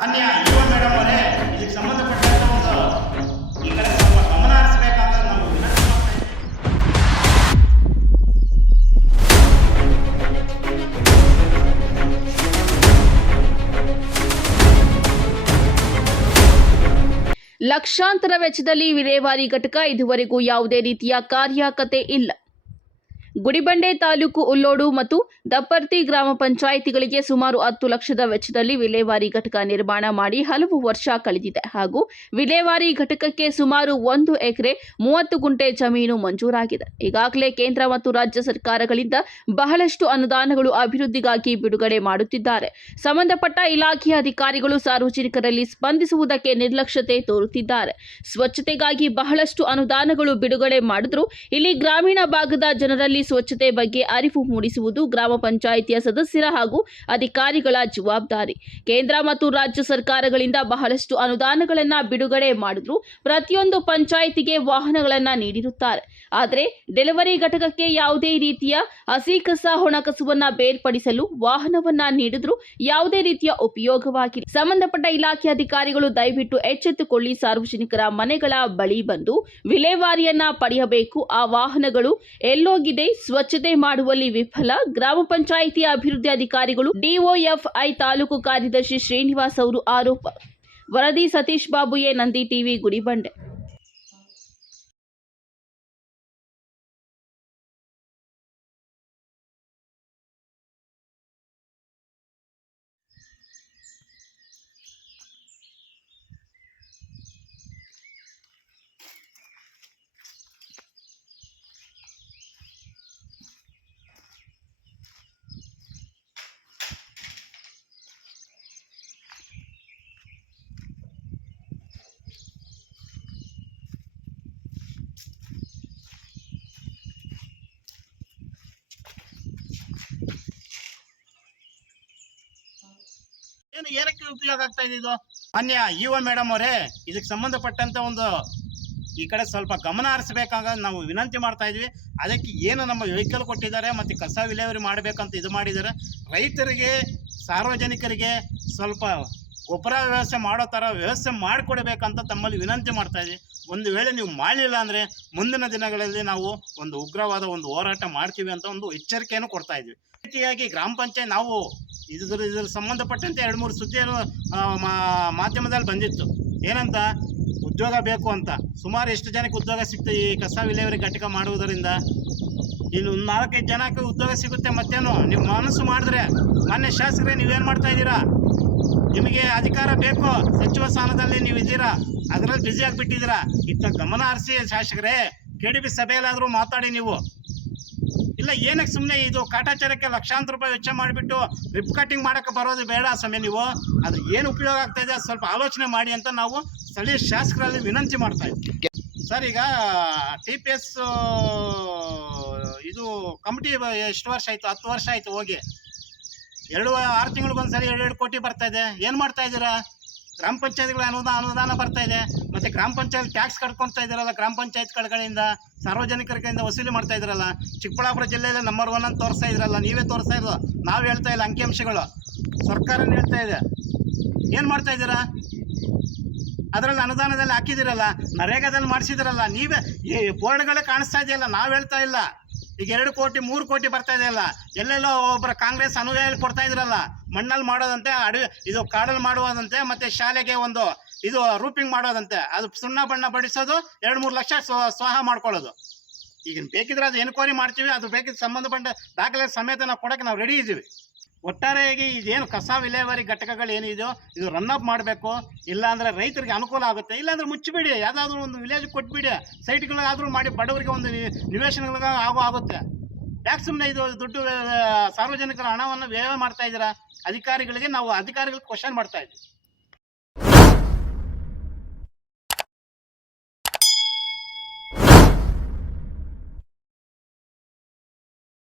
ಮಾನ್ಯ ಯುವ ಮೇಡಮ್ ಅವರೇ, ಇದಕ್ಕೆ ಸಂಬಂಧಪಟ್ಟಂತ ಈ ಕಡೆ ಸ್ವಲ್ಪ ಗಮನ ಹರಿಸಬೇಕಂತ ನಾವು ವಿನಂತಿ ಮಾಡ್ತಾ ಲಕ್ಷಾಂತರ ವೆಚ್ಚದಲ್ಲಿ ವಿಲೇವಾರಿ ಘಟಕ ಇದುವರೆಗೂ ಯಾವುದೇ ರೀತಿಯ ಕಾರ್ಯಕತೆ ಇಲ್ಲ. ಗುಡಿಬಂಡೆ ತಾಲೂಕು ಉಲ್ಲೋಡು ಮತ್ತು ದಪ್ಪರ್ತಿ ಗ್ರಾಮ ಪಂಚಾಯಿತಿಗಳಿಗೆ ಸುಮಾರು 10 ಲಕ್ಷದ ವೆಚ್ಚದಲ್ಲಿ ವಿಲೇವಾರಿ ಘಟಕ ನಿರ್ಮಾಣ ಮಾಡಿ ಹಲವು ವರ್ಷ ಕಳೆದಿದೆ ಹಾಗೂ ವಿಲೇವಾರಿ ಘಟಕಕ್ಕೆ ಸುಮಾರು 1 ಎಕರೆ 30 ಗುಂಟೆ ಜಮೀನು ಮಂಜೂರಾಗಿದೆ. ಈಗಾಗಲೇ ಕೇಂದ್ರ ಮತ್ತು ರಾಜ್ಯ ಸರ್ಕಾರಗಳಿಂದ ಬಹಳಷ್ಟು ಅನುದಾನಗಳು ಅಭಿವೃದ್ಧಿಗಾಗಿ ಬಿಡುಗಡೆ ಮಾಡುತ್ತಿದ್ದಾರೆ. ಸಂಬಂಧಪಟ್ಟ ಇಲಾಖೆಯ ಅಧಿಕಾರಿಗಳು ಸಾರ್ವಜನಿಕರಲ್ಲಿ ಸ್ಪಂದಿಸುವುದಕ್ಕೆ ನಿರ್ಲಕ್ಷ್ಯತೆ ತೋರುತ್ತಿದ್ದಾರೆ. ಸ್ವಚ್ಛತೆಗಾಗಿ ಬಹಳಷ್ಟು ಅನುದಾನಗಳು ಬಿಡುಗಡೆ ಮಾಡಿದ್ರು ಇಲ್ಲಿ ಗ್ರಾಮೀಣ ಭಾಗದ ಜನರಲ್ಲಿ ಸ್ವಚ್ಛತೆ ಬಗ್ಗೆ ಅರಿವು ಮೂಡಿಸುವುದು ಗ್ರಾಮ ಪಂಚಾಯಿತಿಯ ಸದಸ್ಯರ ಹಾಗೂ ಅಧಿಕಾರಿಗಳ ಜವಾಬ್ದಾರಿ. ಕೇಂದ್ರ ಮತ್ತು ರಾಜ್ಯ ಸರ್ಕಾರಗಳಿಂದ ಬಹಳಷ್ಟು ಅನುದಾನಗಳನ್ನು ಬಿಡುಗಡೆ ಮಾಡಿದ್ರು ಪ್ರತಿಯೊಂದು ಪಂಚಾಯಿತಿಗೆ ವಾಹನಗಳನ್ನು ನೀಡಿರುತ್ತಾರೆ. ಆದರೆ ಡೆಲಿವರಿ ಘಟಕಕ್ಕೆ ಯಾವುದೇ ರೀತಿಯ ಹಸಿ ಕಸ ಒಣ ಕಸವನ್ನ ಬೇರ್ಪಡಿಸಲು ವಾಹನವನ್ನ ನೀಡಿದ್ರು ಯಾವುದೇ ರೀತಿಯ ಉಪಯೋಗವಾಗಿಲ್ಲ. ಸಂಬಂಧಪಟ್ಟ ಇಲಾಖೆ ಅಧಿಕಾರಿಗಳು ದಯವಿಟ್ಟು ಎಚ್ಚೆತ್ತುಕೊಳ್ಳಿ. ಸಾರ್ವಜನಿಕರ ಮನೆಗಳ ಬಳಿ ಬಂದು ವಿಲೇವಾರಿಯನ್ನ ಪಡೆಯಬೇಕು. ಆ ವಾಹನಗಳು ಎಲ್ಲೋಗಿದೆ? ಸ್ವಚ್ಛತೆ ಮಾಡುವಲ್ಲಿ ವಿಫಲ. ಗ್ರಾಮ ಪಂಚಾಯಿತಿಯ ಅಭಿವೃದ್ಧಿ ಅಧಿಕಾರಿಗಳು ಡಿಒಎಫ್ಐ ತಾಲೂಕು ಕಾರ್ಯದರ್ಶಿ ಶ್ರೀನಿವಾಸ್ ಅವರು ಆರೋಪ. ವರದಿ ಸತೀಶ್ ಬಾಬು ಎ ನಂದಿ ಟಿವಿ ಗುಡಿಬಂಡೆ. ಏನಕ್ಕೆ ಉಪಯೋಗ ಆಗ್ತಾ ಇದೆ ಇದು? ಮಾನ್ಯ ಯುವ ಮೇಡಮ್ ಅವರೇ, ಇದಕ್ಕೆ ಸಂಬಂಧಪಟ್ಟಂತ ಈ ಕಡೆ ಸ್ವಲ್ಪ ಗಮನ ಹರಿಸಬೇಕಾಗ ನಾವು ವಿನಂತಿ ಮಾಡ್ತಾ ಇದ್ವಿ. ಅದಕ್ಕೆ ಏನು ನಮ್ಮ ವೆಹಿಕಲ್ ಕೊಟ್ಟಿದ್ದಾರೆ ಮತ್ತು ಕಸ ವಿಲೇವಾರಿ ಮಾಡಬೇಕಂತ ಇದು ಮಾಡಿದ್ದಾರೆ. ರೈತರಿಗೆ ಸಾರ್ವಜನಿಕರಿಗೆ ಸ್ವಲ್ಪ ಗೊಬ್ಬರ ವ್ಯವಸ್ಥೆ ಮಾಡೋ ಥರ ವ್ಯವಸ್ಥೆ ಮಾಡಿಕೊಡ್ಬೇಕಂತ ತಮ್ಮಲ್ಲಿ ವಿನಂತಿ ಮಾಡ್ತಾ ಇದ್ವಿ. ಒಂದು ವೇಳೆ ನೀವು ಮಾಡಲಿಲ್ಲ ಅಂದರೆ ಮುಂದಿನ ದಿನಗಳಲ್ಲಿ ನಾವು ಒಂದು ಉಗ್ರವಾದ ಹೋರಾಟ ಮಾಡ್ತೀವಿ ಅಂತ ಎಚ್ಚರಿಕೆಯನ್ನು ಕೊಡ್ತಾ ಇದ್ವಿ. ರೀತಿಯಾಗಿ ಗ್ರಾಮ ಪಂಚಾಯತ್ ನಾವು ಇದ್ರ ಸಂಬಂಧಪಟ್ಟಂತೆ 2-3 ಸುದ್ದಿಯನ್ನು ಮಾಧ್ಯಮದಲ್ಲಿ ಬಂದಿತ್ತು. ಏನಂತ ಉದ್ಯೋಗ ಬೇಕು ಅಂತ. ಸುಮಾರು ಎಷ್ಟು ಜನಕ್ಕೆ ಉದ್ಯೋಗ ಸಿಗ್ತದೆ ಈ ಕಸ ವಿಲೇವಾರಿ ಘಟಕ ಮಾಡುವುದರಿಂದ? ಇಲ್ಲಿ 4-5 ಜನಕ್ಕೆ ಉದ್ಯೋಗ ಸಿಗುತ್ತೆ. ಮತ್ತೇನು ನೀವು ಮನಸ್ಸು ಮಾಡಿದ್ರೆ, ಮಾನ್ಯ ಶಾಸಕರೇ ನೀವೇನು ಮಾಡ್ತಾ ಇದ್ದೀರಾ? ನಿಮಗೆ ಅಧಿಕಾರ ಬೇಕು, ಸಚಿವ ಸ್ಥಾನದಲ್ಲಿ ನೀವು ಇದ್ದೀರಾ, ಅದರಲ್ಲಿ ಬ್ಯುಸಿ ಆಗಿಬಿಟ್ಟಿದ್ದೀರಾ. ಇತ್ತ ಗಮನ ಹರಿಸಿ ಶಾಸಕರೇ. KDB ಸಭೆಯಲ್ಲಾದರೂ ಮಾತಾಡಿ ನೀವು. ಇಲ್ಲ ಏನಕ್ಕೆ ಸುಮ್ಮನೆ ಇದು ಕಾಟಾಚಾರಕ್ಕೆ ಲಕ್ಷಾಂತರ ರೂಪಾಯಿ ವೆಚ್ಚ ಮಾಡಿಬಿಟ್ಟು ರಿಪ್ ಕಟ್ಟಿಂಗ್ ಮಾಡೋಕ್ಕೆ ಬರೋದು ಬೇಡ ಸಮಯ. ನೀವು ಅದು ಏನು ಉಪಯೋಗ ಆಗ್ತಾ ಇದೆ ಸ್ವಲ್ಪ ಆಲೋಚನೆ ಮಾಡಿ ಅಂತ ನಾವು ಸ್ಥಳೀಯ ಶಾಸಕರಲ್ಲಿ ವಿನಂತಿ ಮಾಡ್ತಾ ಇದ್ದೀವಿ. ಸರ್, ಈಗ TPS ಇದು ಕಮಿಟಿ ಎಷ್ಟು ವರ್ಷ ಆಯಿತು? 10 ವರ್ಷ ಆಯಿತು ಹೋಗಿ. 6 ತಿಂಗಳಿಗೊಂದ್ಸರಿ 2 ಕೋಟಿ ಬರ್ತಾ ಇದೆ. ಏನು ಮಾಡ್ತಾ ಇದ್ದೀರಾ? ಗ್ರಾಮ ಪಂಚಾಯತ್ಗಳ ಅನುದಾನ ಬರ್ತಾ ಇದೆ. ಮತ್ತು ಗ್ರಾಮ ಪಂಚಾಯತ್ ಟ್ಯಾಕ್ಸ್ ಕಟ್ಕೊಳ್ತಾ ಇದ್ದೀರಲ್ಲ, ಗ್ರಾಮ ಪಂಚಾಯತ್ ಕಡೆಗಳಿಂದ ಸಾರ್ವಜನಿಕರಿಂದ ವಸೂಲಿ ಮಾಡ್ತಾ ಇದ್ದೀರಲ್ಲ. ಚಿಕ್ಕಬಳ್ಳಾಪುರ ಜಿಲ್ಲೆಯಲ್ಲಿ ನಂಬರ್ 1 ಅಂತ ತೋರಿಸ್ತಾ ಇದ್ರಲ್ಲ, ನೀವೇ ತೋರಿಸ್ತಾ ಇರೋ. ನಾವು ಹೇಳ್ತಾ ಇಲ್ಲ, ಅಂಕಿಅಂಶಗಳು ಸರ್ಕಾರನೇ ಹೇಳ್ತಾ ಇದೆ. ಏನು ಮಾಡ್ತಾ ಇದ್ದೀರಾ? ಅದರಲ್ಲಿ ಅನುದಾನದಲ್ಲಿ ಹಾಕಿದಿರಲ್ಲ, ನರೇಗಾದಲ್ಲಿ ಮಾಡಿಸಿದಿರಲ್ಲ, ನೀವೇ ಬೋರ್ಡ್ಗಳೇ ಕಾಣಿಸ್ತಾ ಇದೆಯಲ್ಲ. ನಾವು ಹೇಳ್ತಾ ಇಲ್ಲ. ಈಗ 2 ಕೋಟಿ 3 ಕೋಟಿ ಬರ್ತಾ ಇದೆಯಲ್ಲ. ಎಲ್ಲೆಲ್ಲೋ ಒಬ್ಬರ ಕಾಂಗ್ರೆಸ್ ಅನುಯಾಯಿಗಳು ಕೊಡ್ತಾ ಇದ್ರಲ್ಲ. ಮಣ್ಣಲ್ಲಿ ಮಾಡೋದಂತೆ, ಇದು ಕಾಡಲ್ಲಿ ಮಾಡುವುದಂತೆ, ಮತ್ತು ಶಾಲೆಗೆ ಇದು ರೂಪಿಂಗ್ ಮಾಡೋದಂತೆ. ಅದು ಸುಣ್ಣ ಬಣ್ಣ ಬಡಿಸೋದು, 2-3 ಲಕ್ಷ ಸ್ವಾಹ ಮಾಡ್ಕೊಳ್ಳೋದು. ಈಗ ಬೇಕಿದ್ರೆ ಅದು ಎನ್ಕ್ವೈರಿ ಮಾಡ್ತೀವಿ. ಅದು ಬೇಕಿದ್ರೆ ಸಂಬಂಧಪಟ್ಟ ದಾಖಲೆ ಸಮೇತ ನಾವು ಕೊಡೋಕ್ಕೆ ನಾವು ರೆಡಿ ಇದ್ದೀವಿ. ಒಟ್ಟಾರೆಯಾಗಿ ಇದೇನು ಕಸ ವಿಲೇವಾರಿ ಘಟಕಗಳು ಏನಿದೆಯೋ ಇದು ರನ್ನಪ್ ಮಾಡಬೇಕು. ಇಲ್ಲಾಂದರೆ ರೈತರಿಗೆ ಅನುಕೂಲ ಆಗುತ್ತೆ. ಇಲ್ಲಾಂದರೆ ಮುಚ್ಚಿಬಿಡಿ, ಯಾವುದಾದ್ರೂ ಒಂದು ವಿಲೇಜ್ ಕೊಟ್ಬಿಡಿ, ಸೈಟ್ಗಳಿಗಾದರೂ ಮಾಡಿ ಬಡವರಿಗೆ ಒಂದು ನಿವೇಶನಗಳಿಗೆ ಆಗುತ್ತೆ. ಯಾಕೆ ಸುಮ್ಮನೆ ಇದು ದುಡ್ಡು ಸಾರ್ವಜನಿಕರ ಹಣವನ್ನು ವ್ಯಯ ಮಾಡ್ತಾ ಇದ್ದೀರಾ? ಅಧಿಕಾರಿಗಳಿಗೆ ನಾವು ಕ್ವಶನ್ ಮಾಡ್ತಾ ಇದ್ದೀವಿ.